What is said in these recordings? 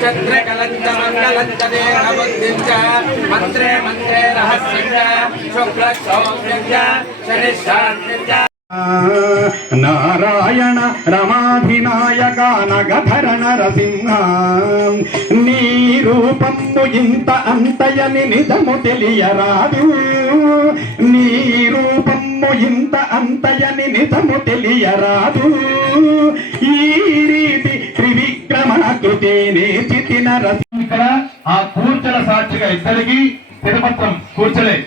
चन्द्रकलञ्चमङ्गलञ्चदेहबुद्धिञ्च मन्त्रे मन्त्रे रहस्यञ्च शुक्लक्षौर्यञ्च शनिश्चान्त्यञ्च నారాయణ రమాధినాయక నగధర నరసింహ. నీ రూపము ఇంత అంతయని నిజము తెలియరాదు. నీ రూపము ఇంత అంతయని నిజము తెలియరాదు. ఈ రీతి త్రివిక్రమాకృతి నేచితి నరసింహ. ఇక్కడ ఆ కూర్చల సాక్షిగా ఇద్దరికి తిరుపత్రం కూర్చలే.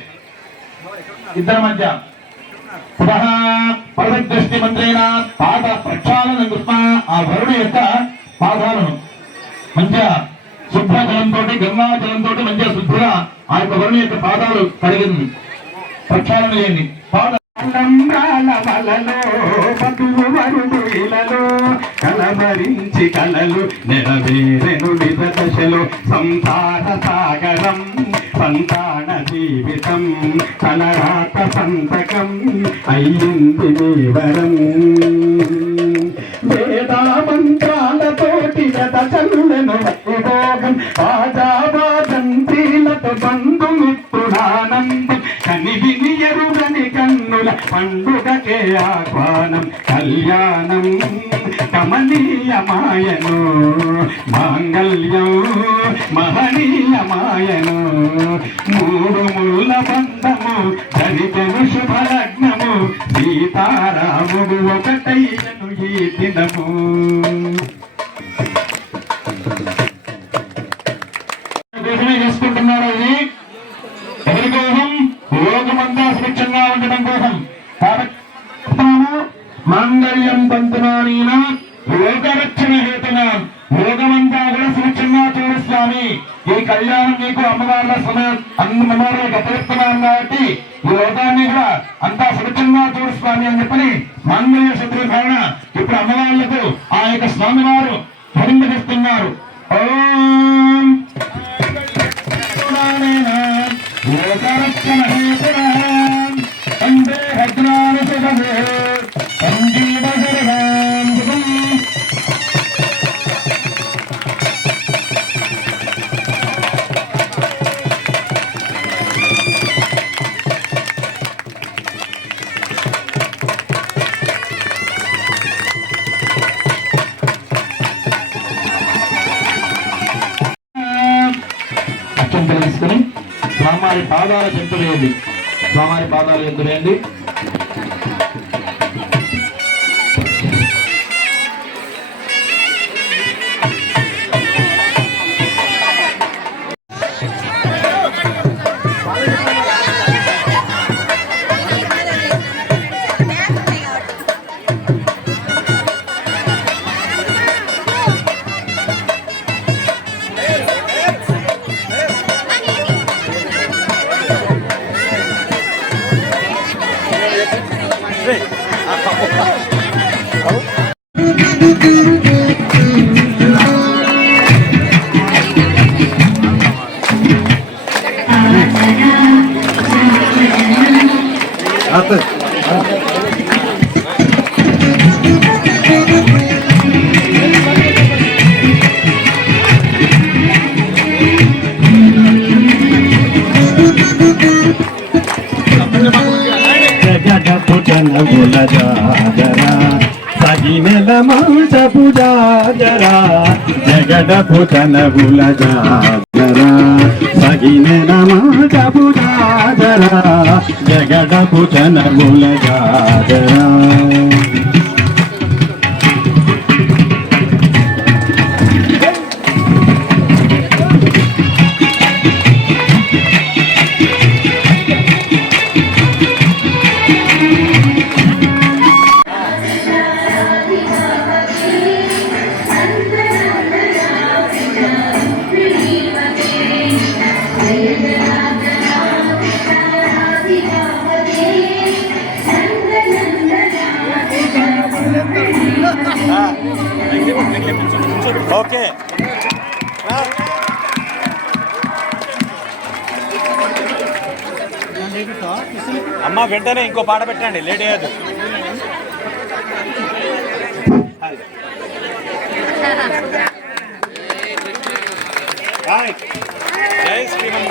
ఇద్దరి మధ్య. పునః పరదృష్టి మంత్రైన పాద ప్రక్షాళన కృష్ణ ఆ వరుడు యొక్క పాదాలను మంచిగా శుభ్ర జలంతో గంగా జలంతో మంచిగా శుభ్రగా ఆ యొక్క వరుణి యొక్క పాదాలు కడిగింది. ప్రక్షాళన చేయండి. పాద కలమరించి కలలు నెరవేరెను విధ దశలో. సంసార సాగరం సంతాన జీవితం కలరాత సంతకం అయ్యింది వివరం వేదా మంత్రాలతోటి గత చల్లను వైభోగం పాజాబాదంత్రీలతో బంధుమిత్రుడానందం కనివిని ఎరుగని కన్నుల పండుగకే ఆహ్వానం కళ్యాణం. కమనీయమాయను మాంగళ్యం మహనీయమాయను. మూడు ముళ్ళ బంధము ధరితను శుభలగ్నము సీతారాముడు ఒకటయ్యను ఈ దినము. స్వామి ఈ కళ్యాణం నీకు అమ్మవార్ల సమయం అమ్మవారు గతవిస్తున్నాను కాబట్టి ఈ లోకాన్ని కూడా అంతా సుభిక్షంగా చూడు స్వామి అని చెప్పని మాంగళ్య శత్రు కారణ ఇప్పుడు అమ్మవార్లకు ఆ యొక్క స్వామి స్వామివారు ధరింపజేస్తున్నారు ఓం. అచ్చం తీసుకుని స్వామివారి పాదాల చెంత వేయండి. స్వామివారి పాదాల చెంత వేయండి. జగడపు జనముల జాగరా సగినెల మాంసపు జాగరా జగడపు జనముల జాగరా సగినెల మాంసపు జాగరా జగడపు జనముల జాగరా ఓకే. అమ్మ వెంటనే ఇంకో పాట పెట్టండి లేట్ అయ్యదు.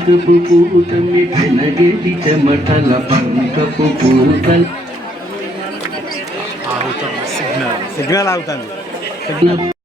పంకపు పూతమి వెనగేటి చెమటల పంకపు పూతల సిగ్నల్ సిగ్నల్ ఆగుతుంది.